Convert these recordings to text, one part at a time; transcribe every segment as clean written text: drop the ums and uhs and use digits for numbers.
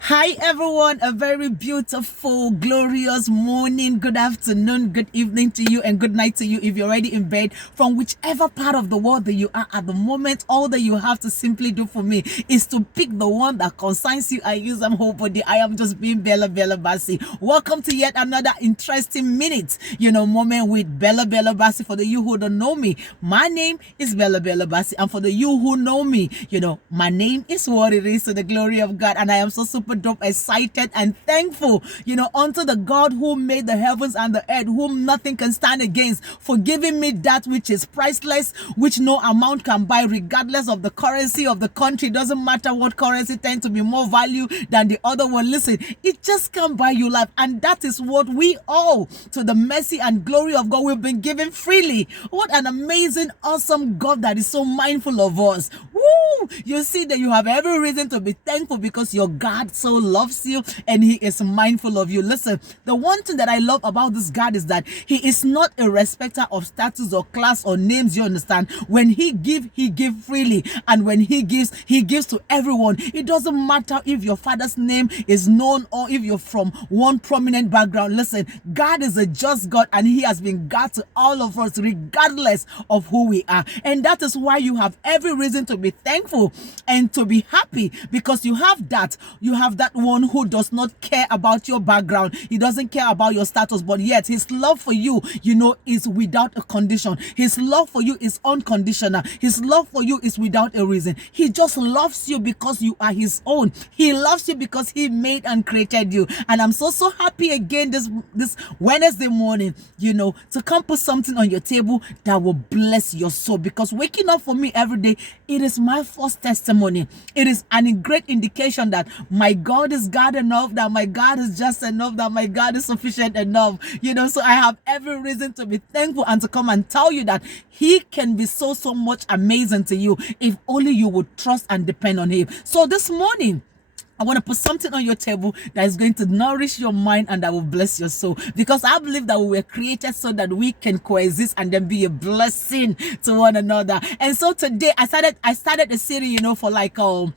Hi everyone, a very beautiful, glorious morning, good afternoon, good evening to you, and good night to you if you're already in bed from whichever part of the world that you are at the moment. All that you have to simply do for me is to pick the one that concerns you. I use them whole body. I am just being Bella Bassi. Welcome to yet another interesting minute, moment with Bella Bassi. For the you who don't know me, my name is Bella Bassi, and for the you who know me, my name is what it is, to the glory of God. And I am so super dope, excited and thankful, unto the God who made the heavens and the earth, whom nothing can stand against, for giving me that which is priceless, which no amount can buy, regardless of the currency of the country. Doesn't matter what currency tends to be more value than the other one. Listen, it just can't buy you life, and that is what we owe to the mercy and glory of God. We've been given freely. What an amazing, awesome God that is so mindful of us. Woo! You see that you have every reason to be thankful because your God so loves you and he is mindful of you. Listen, the one thing that I love about this God is that he is not a respecter of status or class or names. You understand? When he give freely, and when he gives to everyone. It doesn't matter if your father's name is known or if you're from one prominent background. Listen, God is a just God, and he has been God to all of us regardless of who we are. And that is why you have every reason to be thankful and to be happy, because you have that one who does not care about your background. He doesn't care about your status, but yet his love for you, is without a condition. His love for you is unconditional. His love for you is without a reason. He just loves you because you are his own. He loves you because he made and created you. And I'm so happy again this Wednesday morning, to come put something on your table that will bless your soul. Because waking up for me every day, it is my first testimony. It is a great indication that my God is God enough, that my God is just enough, that my God is sufficient enough. So I have every reason to be thankful and to come and tell you that he can be so much amazing to you if only you would trust and depend on him. So this morning, I want to put something on your table that is going to nourish your mind and that will bless your soul, because I believe that we were created so that we can coexist and then be a blessing to one another. And so today I started a series, for like a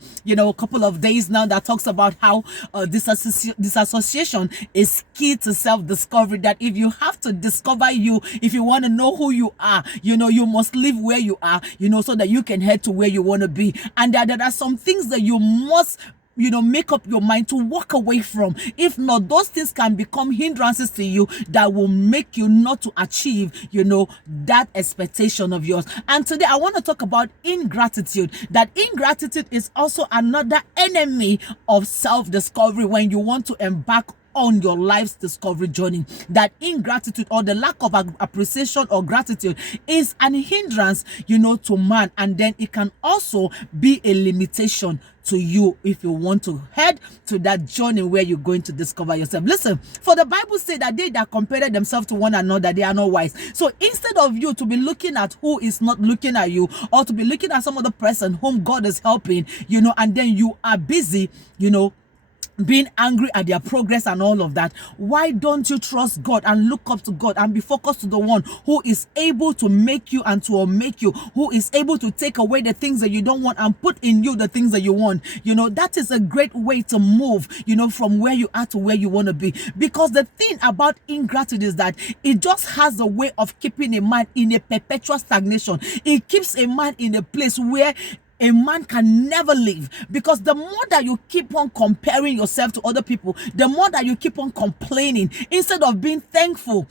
couple of days now, that talks about how this association is key to self-discovery. That if you have to discover you, if you want to know who you are, you must live where you are, so that you can head to where you want to be. And there are some things that you must make up your mind to walk away from. If not, those things can become hindrances to you that will make you not to achieve, that expectation of yours. And today I want to talk about ingratitude. That ingratitude is also another enemy of self-discovery when you want to embark on your life's discovery journey. That ingratitude, or the lack of appreciation or gratitude, is an hindrance, to man, and then it can also be a limitation to you if you want to head to that journey where you're going to discover yourself. Listen, for the Bible says that they that compare themselves to one another, they are not wise. So instead of you to be looking at who is not looking at you, or to be looking at some other person whom God is helping, and then you are busy, being angry at their progress and all of that, why don't you trust God and look up to God and be focused to the one who is able to make you and to make you, who is able to take away the things that you don't want and put in you the things that you want? That is a great way to move, from where you are to where you want to be. Because the thing about ingratitude is that it just has a way of keeping a man in a perpetual stagnation. It keeps a man in a place where a man can never live, because the more that you keep on comparing yourself to other people, the more that you keep on complaining instead of being thankful,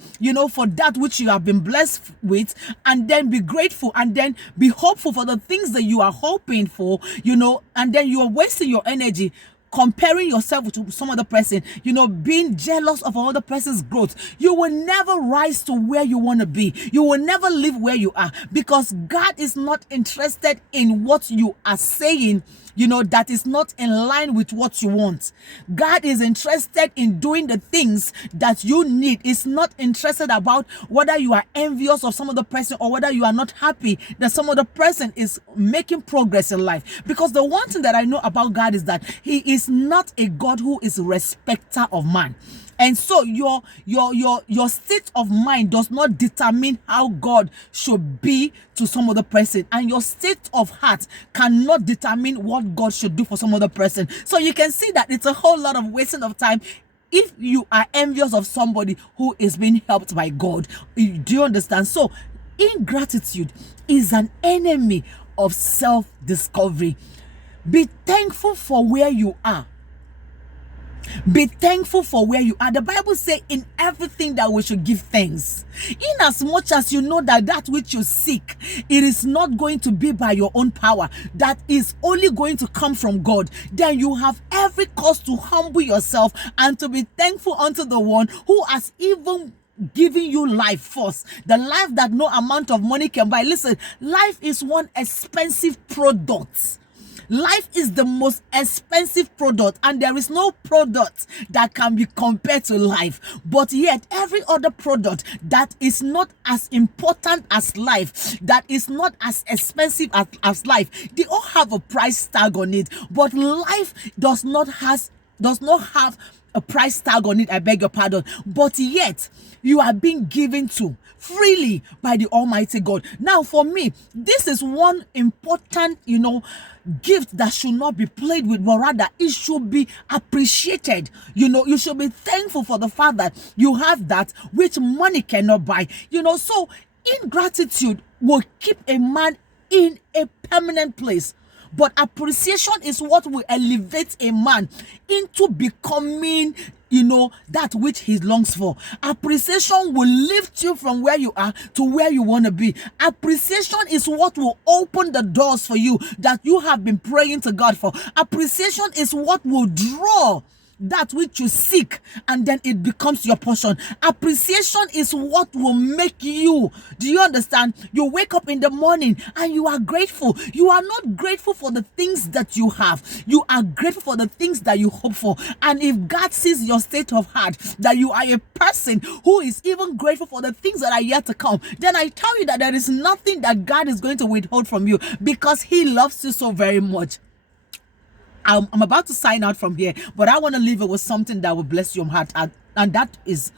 for that which you have been blessed with, and then be grateful and then be hopeful for the things that you are hoping for, and then you are wasting your energy comparing yourself to some other person, being jealous of another person's growth. You will never rise to where you want to be. You will never live where you are, because God is not interested in what you are saying, that is not in line with what you want. God is interested in doing the things that you need. Is not interested about whether you are envious of some other person or whether you are not happy that some other person is making progress in life. Because the one thing that I know about God is that he is not a God who is a respecter of man. And so your state of mind does not determine how God should be to some other person, and your state of heart cannot determine what God should do for some other person. So you can see that it's a whole lot of wasting of time if you are envious of somebody who is being helped by God. Do you understand? So ingratitude is an enemy of self-discovery. Be thankful for where you are. Be thankful for where you are. The Bible says in everything that we should give thanks. In as much as you know that that which you seek, it is not going to be by your own power, that is only going to come from God, then you have every cause to humble yourself and to be thankful unto the one who has even giving you life first, the life that no amount of money can buy. Listen, life is one expensive product. Life is the most expensive product, and there is no product that can be compared to life. But yet every other product that is not as important as life, that is not as expensive as life, they all have a price tag on it. But life does not have a price tag on it, I beg your pardon. But yet you are being given to freely by the Almighty God. Now for me, this is one important gift that should not be played with, but rather it should be appreciated. You should be thankful for the fact that you have that which money cannot buy. So ingratitude will keep a man in a permanent place, but appreciation is what will elevate a man into becoming that which he longs for. Appreciation will lift you from where you are to where you want to be. Appreciation is what will open the doors for you that you have been praying to God for. Appreciation is what will draw that which you seek, and then it becomes your portion. Appreciation is what will make you, do you understand? You wake up in the morning and you are grateful. You are not grateful for the things that you have. You are grateful for the things that you hope for. And if God sees your state of heart, that you are a person who is even grateful for the things that are yet to come, then I tell you that there is nothing that God is going to withhold from you, because he loves you so very much. I'm about to sign out from here, but I want to leave it with something that will bless your heart. And that is,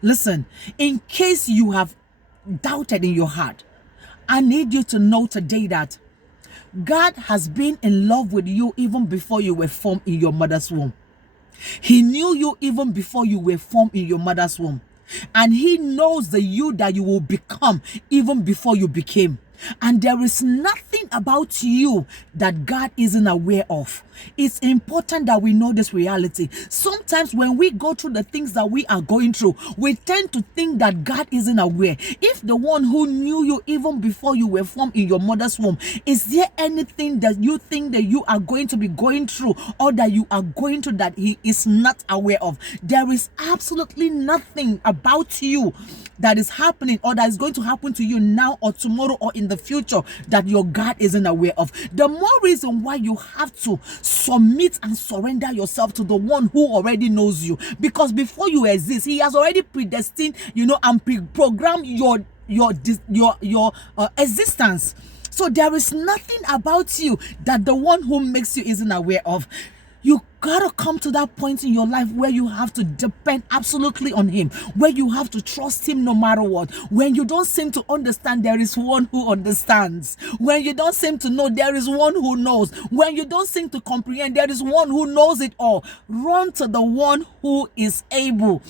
listen, in case you have doubted in your heart, I need you to know today that God has been in love with you even before you were formed in your mother's womb. He knew you even before you were formed in your mother's womb. And he knows the you that you will become even before you became. And there is nothing about you that God isn't aware of. It's important that we know this reality. Sometimes when we go through the things that we are going through, we tend to think that God isn't aware. If the one who knew you even before you were formed in your mother's womb, is there anything that you think that you are going to be going through, or that you are going through, that he is not aware of? There is absolutely nothing about you that is happening or that is going to happen to you now or tomorrow or in the future that your God isn't aware of. The more reason why you have to submit and surrender yourself to the one who already knows you, because before you exist, he has already predestined, and pre-programmed your existence. So there is nothing about you that the one who makes you isn't aware of. You gotta come to that point in your life where you have to depend absolutely on him, where you have to trust him no matter what. When you don't seem to understand, there is one who understands. When you don't seem to know, there is one who knows. When you don't seem to comprehend, there is one who knows it all. Run to the one who is able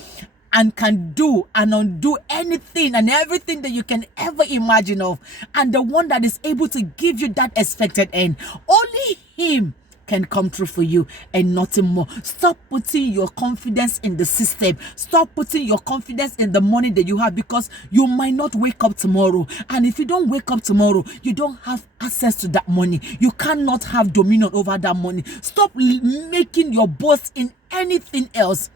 and can do and undo anything and everything that you can ever imagine of, and the one that is able to give you that expected end. Only him can come through for you and nothing more. Stop putting your confidence in the system. Stop putting your confidence in the money that you have, because you might not wake up tomorrow. And if you don't wake up tomorrow, you don't have access to that money. You cannot have dominion over that money. Stop making your boast in anything else,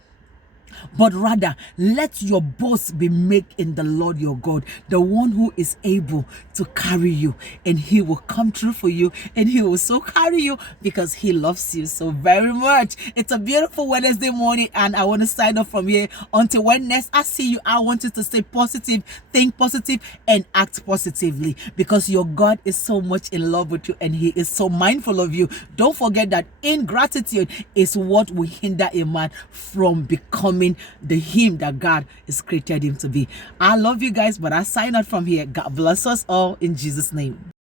but rather let your boast be made in the Lord your God, the one who is able to carry you, and he will come through for you, and he will so carry you because he loves you so very much. It's a beautiful Wednesday morning, and I want to sign off from here. Until when next I see you, I want you to stay positive, think positive, and act positively, because your God is so much in love with you and he is so mindful of you. Don't forget that ingratitude is what will hinder a man from becoming becoming the him that God has created him to be. I love you guys, but I sign out from here. God bless us all in Jesus' name.